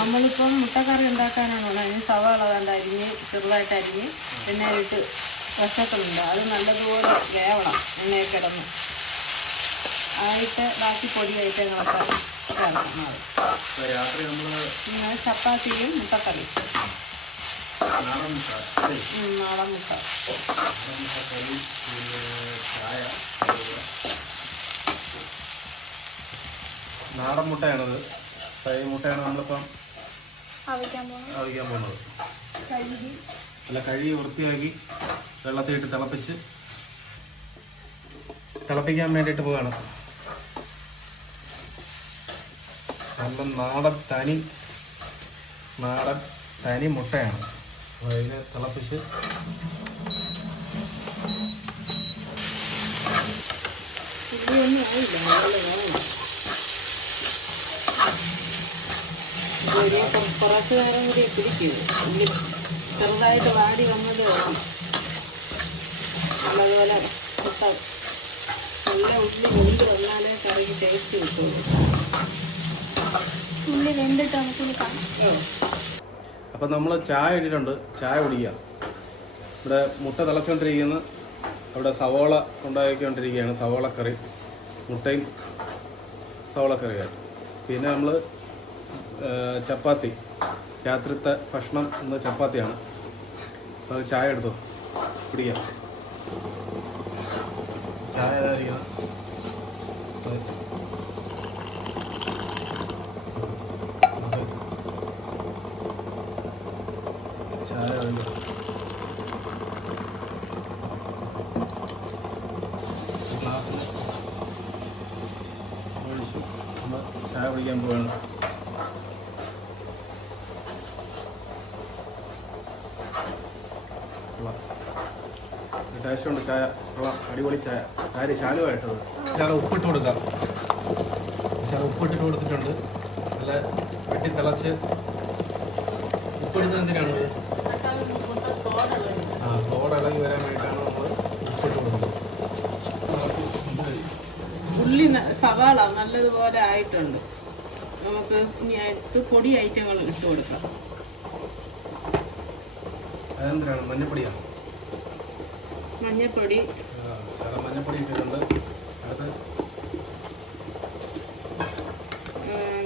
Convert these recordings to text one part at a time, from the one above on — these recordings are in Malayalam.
നമ്മളിപ്പം മുട്ടക്കറി ഉണ്ടാക്കാനാണല്ലോ അതിന് സവാള കണ്ട് അരിഞ്ഞ് ചെറുതായിട്ട് അരിഞ്ഞ് എണ്ണയിലിട്ട് വശക്കുന്നുണ്ട്. അത് നല്ലതുപോലെ വേവണം എണ്ണയിൽ കിടന്ന്. ആയിട്ട് ബാക്കി പൊടി ഐറ്റങ്ങളൊക്കെ ചേർക്കണം. പിന്നെ ചപ്പാത്തിയും മുട്ടക്കറി, നാടൻ മുട്ട. നാടൻ മുട്ടയാണത്. ഈ മുട്ടയാണ് നമ്മളിപ്പം അവിക്കാൻ പോകുന്നത്. അല്ല, കഴുകി വൃത്തിയാക്കി വെള്ളത്തിലിട്ട് തിളപ്പിക്കാൻ വേണ്ടിയിട്ട് പോവുകയാണ്. നല്ല നാടൻ തനി മുട്ടയാണ്. അപ്പോൾ അതിനെ തിളപ്പിച്ച് കുറച്ച് നേരം കൂടി പിടിക്കും. ഉള്ളി ചെറുതായിട്ട് വാടി വന്നത് വേണം. നല്ലതുപോലെ മുട്ട നല്ല ഉള്ളി വന്നാലേ കറിക്ക് ടേസ്റ്റ് കിട്ടുള്ളൂ. ഉള്ളി വെന്തിട്ട് നമുക്ക് കാണാം. അപ്പം നമ്മൾ ചായ ഇട്ടിട്ടുണ്ട്. ചായ കുടിക്കുക. ഇവിടെ മുട്ട തിളച്ചുകൊണ്ടിരിക്കുന്ന അവിടെ സവോള ഉണ്ടാക്കിക്കൊണ്ടിരിക്കുകയാണ്. സവോളക്കറി, മുട്ടയും സവോളക്കറിയാണ്. പിന്നെ നമ്മൾ ചപ്പാത്തി, രാത്രിത്തെ ഭക്ഷണം ഇന്ന് ചപ്പാത്തിയാണ്. അപ്പോൾ അത് ചായ എടുത്തു കുടിക്കാം. ചായ ഇതായിരിക്കണം. ചായ ഗ്ലാസ്സിൽ ഒഴിച്ചു നമ്മൾ ചായ കുടിക്കാൻ പോവുകയാണ്. ടേസ്റ്റ് ഉണ്ട് ചായ. അടിപൊളി ചായ. കാര്യം ശാലുവായിട്ടത്. ശാല ഉപ്പിട്ട് കൊടുക്കാം. ശാല ഉപ്പിട്ടിട്ട് കൊടുത്തിട്ടുണ്ട്. നല്ല വെട്ടി തിളച്ച് ഉപ്പിടുന്നത് എന്തിനാണ്? തോട് ഇളകി വരാൻ വേണ്ടിയിട്ടാണ് നമ്മൾ ഉപ്പിട്ട് കൊടുക്കുന്നത്. ഉള്ളി സവാള നല്ലതുപോലെ ആയിട്ടുണ്ട്. നമുക്ക് ഇനി അടുത്ത് പൊടി ഐറ്റങ്ങൾ ഇട്ട് കൊടുക്കാം. അതെന്തിനാണ്? മഞ്ഞപ്പൊടിയാണ്. മഞ്ഞപ്പൊടി ഇട്ടിട്ടുണ്ട്. അത്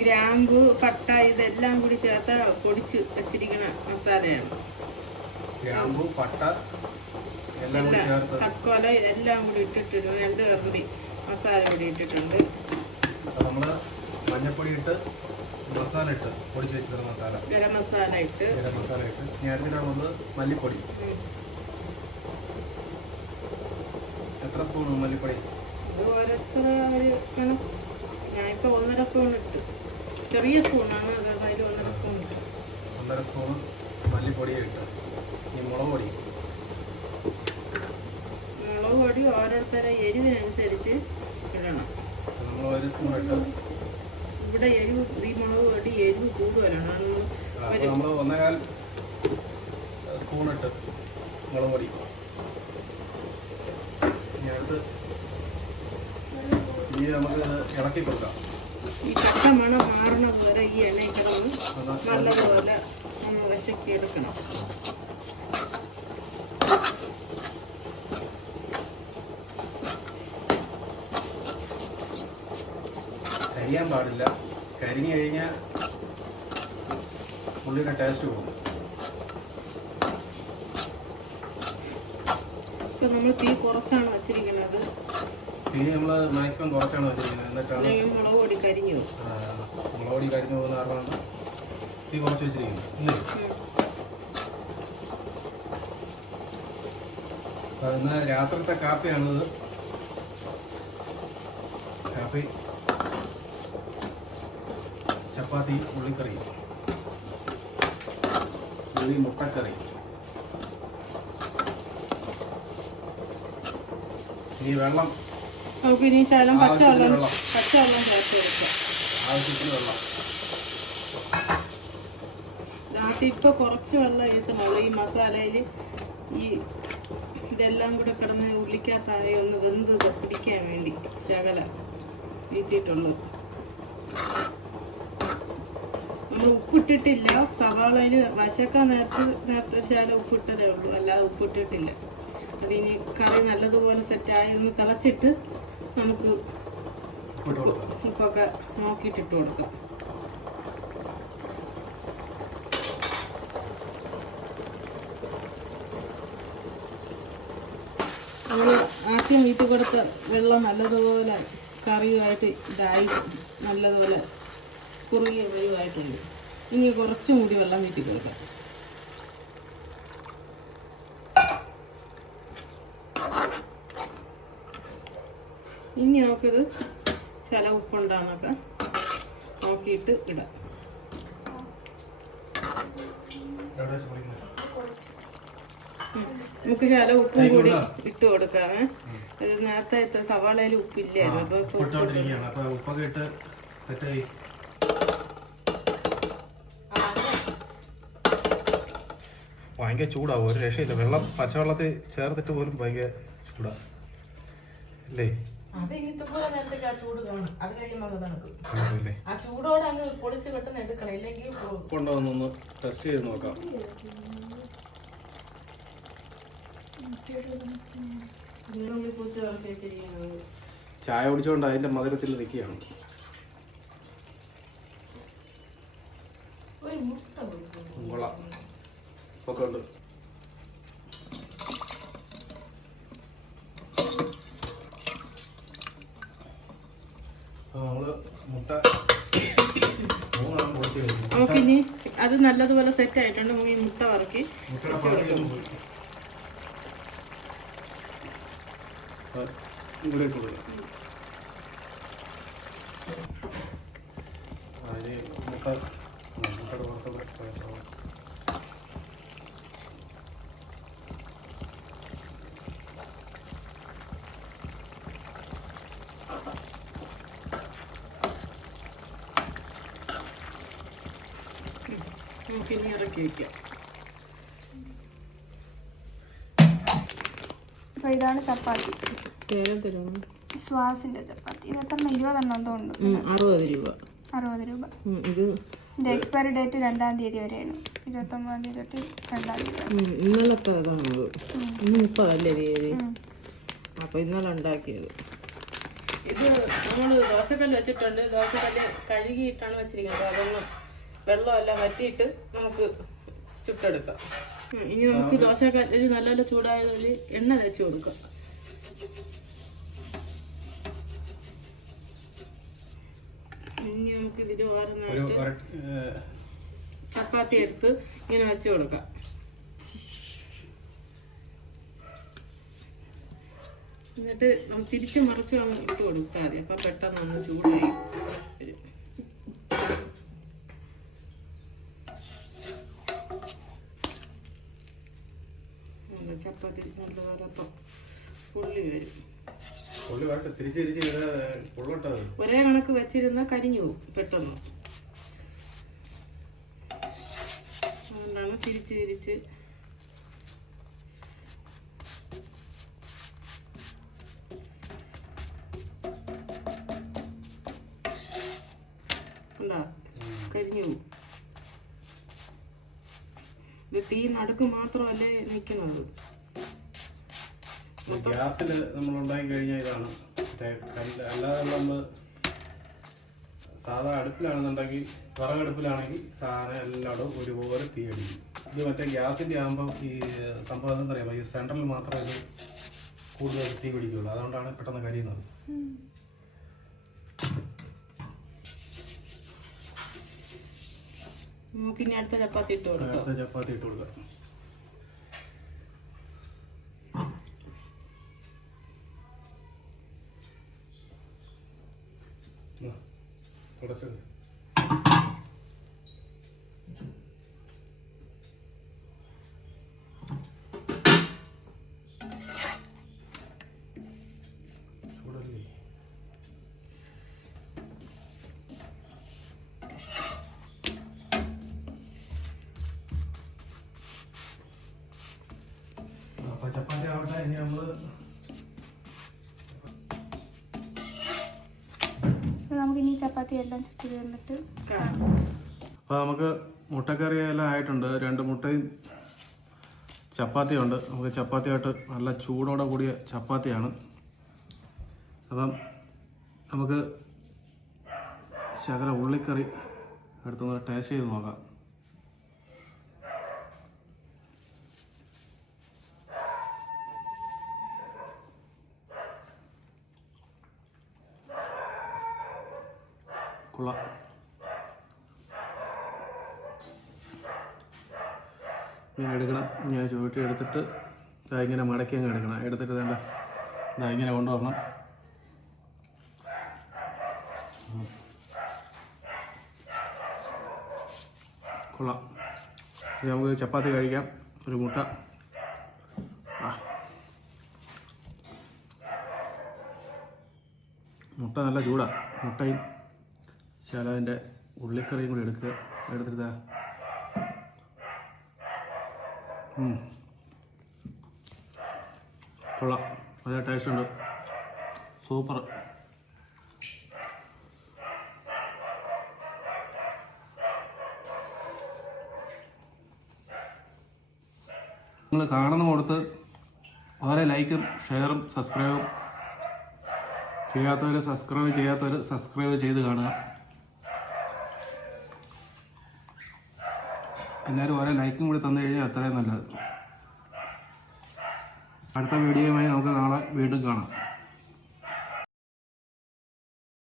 ഗ്രാമ്പു, പട്ട ഇതെല്ലാം കൂടി ചേർത്ത് പൊടിച്ച് വെച്ചിരിക്കുന്ന മസാലയാണ്. ഗ്രാമ്പു, പട്ട എല്ലാം കൂടി ചേർത്ത്, തക്കോല ഇതെല്ലാം കൂടി ഇട്ടിട്ടുണ്ട്. 2 കറി മസാല കൂടി ഇട്ടിട്ടുണ്ട്. നമ്മൾ മഞ്ഞപ്പൊടി ഇട്ട് മസാല ഇട്ട് പൊടിച്ച് വെച്ചിരുന്ന മസാല, ഗരം മസാല ഇട്ട് ഇനി അടുത്തിട്ടാണ് നമ്മൾ മല്ലിപ്പൊടി. എത്ര സ്പൂൺ മല്ലിപ്പൊടി? ഇത് ഓരോരുത്തർ ഞാനിപ്പോൾ 1.5 സ്പൂൺ ഇട്ട്. ചെറിയ സ്പൂണാണ് അത്. അതിൽ 1.5 സ്പൂൺ ഇട്ട്. 1.5 സ്പൂൺ മല്ലിപ്പൊടി ഇട്ട്. ഈ മുളക് പൊടി ഓരോരുത്തരെ എരിവിനനുസരിച്ച് ഇടണം. നമ്മൾ 1 സ്പൂൺ ഇട്ട്. ഇവിടെ എരിവ്, ഈ മുളക് പൊടി എരിവ് കൂടുതലാണ്. നമ്മൾ 1.25 സ്പൂൺ ഇട്ട് മുളക് പൊടി. ഇനി നമുക്ക് ഇളക്കി കൊടുക്കാം. ഈ കട്ട മണം മാറണ പോലെ ഈ എണ്ണയിൽ കിടന്ന് നല്ലതുപോലെ ഒന്ന് വശക്കി എടുക്കണം. കരിയാൻ പാടില്ല. കരിഞ്ഞു കഴിഞ്ഞാൽ ഉള്ളിയുടെ ടേസ്റ്റ് പോകും. ഇപ്പം നമ്മൾ തീ കുറച്ചാണ് വച്ചിരിക്കുന്നത്. തീ നമ്മൾ മാക്സിമം കുറച്ചാണ് വെച്ചിരിക്കുന്നത്. എന്നിട്ടാണ് മുളക് പൊടി കരിഞ്ഞു പോകുന്ന കാരണമാണ് തീ കുറച്ച് വെച്ചിരിക്കുന്നത്. ഇന്ന് രാത്രിത്തെ കാപ്പിയാണിത്. കാപ്പി, ചപ്പാത്തി, ഉള്ളിക്കറി, ഉള്ളി മുട്ടക്കറി. ഈ വെള്ളം നമുക്ക് ഇനി ശകലം പച്ചവെള്ളം ചേർത്ത് കൊടുക്കാം. ആവശ്യത്തിന് വെള്ളം. ഇപ്പൊ കുറച്ച് വെള്ളം ഏറ്റുന്നുള്ളൂ. ഈ മസാലയിൽ ഈ ഇതെല്ലാം കൂടെ കിടന്ന് ഉള്ളിക്കകത്തായി ഒന്ന് വെന്ത് പിടിക്കാൻ വേണ്ടി ശകല വീട്ടിട്ടുള്ളൂ. നമ്മൾ ഉപ്പിട്ടിട്ടില്ല. സവാളയിൽ വശക്കാൻ നേരത്തെ ശാല ഉപ്പിട്ടതേ ഉള്ളൂ, അല്ലാതെ ഉപ്പിട്ടിട്ടില്ല. അതിനി കറി നല്ലതുപോലെ സെറ്റായി ഒന്ന് തിളച്ചിട്ട് നമുക്ക് ഉപ്പൊക്കെ നോക്കിയിട്ടിട്ട് കൊടുക്കാം. നമ്മൾ ആദ്യം വീട്ടിൽ കൊടുത്ത വെള്ളം നല്ലതുപോലെ കറിയുമായിട്ട് ഇതായി നല്ലതുപോലെ കുറുകിയ വരുമായിട്ടുണ്ട്. ഇനി കുറച്ചും കൂടി വെള്ളം വീട്ടിൽ കൊടുക്കാം. ഇനി നമുക്കിത് ചില ഉപ്പുണ്ടാന്നൊക്കെ നോക്കിയിട്ട് ഇടാം. നമുക്ക് ചില ഉപ്പും കൂടി ഇട്ട് കൊടുക്കാമേ. ഇത് നേരത്തെ ഇത്ര സവാളയിൽ ഉപ്പില്ലായിരുന്നു, അപ്പൊ ഉപ്പൊക്കെ ഇട്ട് സെറ്റായി. ഭയങ്കര ചൂടാവും, ഒരു രക്ഷയില്ല. വെള്ളം പച്ചവെള്ളത്തിൽ ചേർത്തിട്ട് പോലും ഭയങ്കര ചൂടാ അല്ലേ? അത് ഇങ്ങനത്തെ പോലെ നേരത്തെ ആ ചൂട് കാണും. അത് കഴിയുമ്പോൾ തണുക്കും. ആ ചൂടോടെ അങ്ങ് പൊളിച്ച് പെട്ടെന്ന് എടുക്കണം, ഇല്ലെങ്കിൽ കൊണ്ടുവന്നൊന്ന് ടെസ്റ്റ് ചെയ്ത് നോക്കാം. ചായ കുടിച്ചോണ്ട് അതിന്റെ മധുരത്തിൽ നിൽക്കുകയാണ്. ഒക്കെ ഉണ്ട്. നമുക്കിനി അത് നല്ലതുപോലെ സെറ്റ് ആയിട്ടുണ്ട്. നമുക്ക് ഈ മുട്ട വറക്കി നമുക്കിനി ഇറക്കി വയ്ക്കാം. അപ്പൊ ഇതാണ് ചപ്പാത്തി, തരുമോ? ശ്വാസിന്റെ ചപ്പാത്തി. ഇത് എത്ര 20 എണ്ണം എന്തോ ഉണ്ട്. 60 രൂപ. 60 രൂപ. ഇതിന്റെ എക്സ്പയറി ഡേറ്റ് 2-ാം തീയതി വരെയാണ്. 29-ാം തീയതി തൊട്ട് 2-ാം തീയതി. ഇന്നലത്തെ ഇതാണത്. ഇന്ന് 30 തീയതി. അപ്പൊ ഇന്നലെ ഉണ്ടാക്കിയത്. ഇത് നമ്മൾ ദോശക്കല്ല് വെച്ചിട്ടുണ്ട്. ദോശക്കല്ല് കഴുകിയിട്ടാണ് വെച്ചിരിക്കുന്നത്. അതൊന്ന് വെള്ളമെല്ലാം വറ്റിയിട്ട് നമുക്ക് ചുട്ടെടുക്കാം. ഇനി നമുക്ക് ദോശക്കല്ല് നല്ലപോലെ ചൂടായതുകൊണ്ട് എണ്ണ തേച്ച് കൊടുക്കാം. ഇനി നമുക്ക് ഇതിൽ ഓരോന്നായിട്ട് ചപ്പാത്തി എടുത്ത് ഇങ്ങനെ വെച്ച് കൊടുക്കാം. എന്നിട്ട് നമുക്ക് തിരിച്ച് മറിച്ച് ഇട്ട് കൊടുത്താൽ മതി. അപ്പം പെട്ടെന്ന് ഒന്ന് ചൂടായി വരും. ചപ്പാത്തി നല്ലപോലെ അപ്പം പുള്ളി വരും. ഒരേ കണക്ക് വെച്ചിരുന്ന കരിഞ്ഞു പോകും പെട്ടെന്ന്. അതുകൊണ്ടാണ് തിരിച്ച് തിരിച്ച് കരിഞ്ഞു പോകും. ഇത് തീ നടുക്ക് മാത്രമല്ലേ നിൽക്കുന്നത്. ഗ്യാസിൽ നമ്മൾ ഉണ്ടാക്കി കഴിഞ്ഞാൽ ഇതാണ്. അല്ലാതെ നമ്മൾ സാധാ അടുപ്പിലാണെന്നുണ്ടെങ്കിൽ, വിറകടുപ്പിലാണെങ്കിൽ സാധനം എല്ലായിടും ഒരുപോലെ തീ അടിക്കും. ഇത് മറ്റേ ഗ്യാസിൻ്റെ ആകുമ്പോൾ ഈ സംഭവം എന്താ പറയുക, ഈ സെൻട്രലിൽ മാത്രമേ ഇത് കൂടുതൽ തീ പിടിക്കുകയുള്ളൂ. അതുകൊണ്ടാണ് പെട്ടെന്ന് കരിയുന്നത്. നമുക്കിനി അടുത്ത ചപ്പാത്തി ഇട്ട് കൊടുക്കാം. തുടച്ചത് ചൂടല്ലേ. അപ്പൊ ചപ്പാത്തി ആവട്ടെ. ഇനി നമ്മള് നമുക്കിനി ചപ്പാത്തി എല്ലാം ചുറ്റി വന്നിട്ട് അപ്പോൾ നമുക്ക് മുട്ടക്കറി എല്ലാം ആയിട്ടുണ്ട്. 2 മുട്ടയും ചപ്പാത്തിയുണ്ട്. നമുക്ക് ചപ്പാത്തിയായിട്ട് നല്ല ചൂടോടെ കൂടിയ ചപ്പാത്തിയാണ്. അപ്പം നമുക്ക് ശകല ഉള്ളിക്കറി എടുത്തൊന്ന് ടേസ്റ്റ് ചെയ്ത് നോക്കാം. കൊള്ളാം. ഇങ്ങനെ എടുക്കണം. ഞാൻ ചുവട്ടി എടുത്തിട്ട് ഇങ്ങനെ മടക്കി അങ്ങ് എടുക്കണം. എടുത്തിട്ട് വേണ്ട ഇങ്ങനെ കൊണ്ടുവരണം. കൊള്ളാം. ഇനി നമുക്ക് ചപ്പാത്തി കഴിക്കാം. ഒരു മുട്ട. മുട്ട നല്ല ചൂടാണ്. മുട്ടയും ശകലതിൻ്റെ ഉള്ളിക്കറിയും കൂടി എടുക്കുക. എടുത്തിട്ട് കൊള്ളാം. നല്ല ടേസ്റ്റ് ഉണ്ട്. സൂപ്പർ. നിങ്ങൾ കാണുന്ന കൊടുത്ത് ഓരോ ലൈക്കും ഷെയറും സബ്സ്ക്രൈബും ചെയ്യാത്തവർ സബ്സ്ക്രൈബ് ചെയ്ത് കാണുക. എല്ലാവരും ഓരോ ലൈക്കും കൂടി തന്നു കഴിഞ്ഞാൽ അത്രയും നല്ലത്. അടുത്ത വീഡിയോയുമായി നമുക്ക് നാളെ വീണ്ടും കാണാം.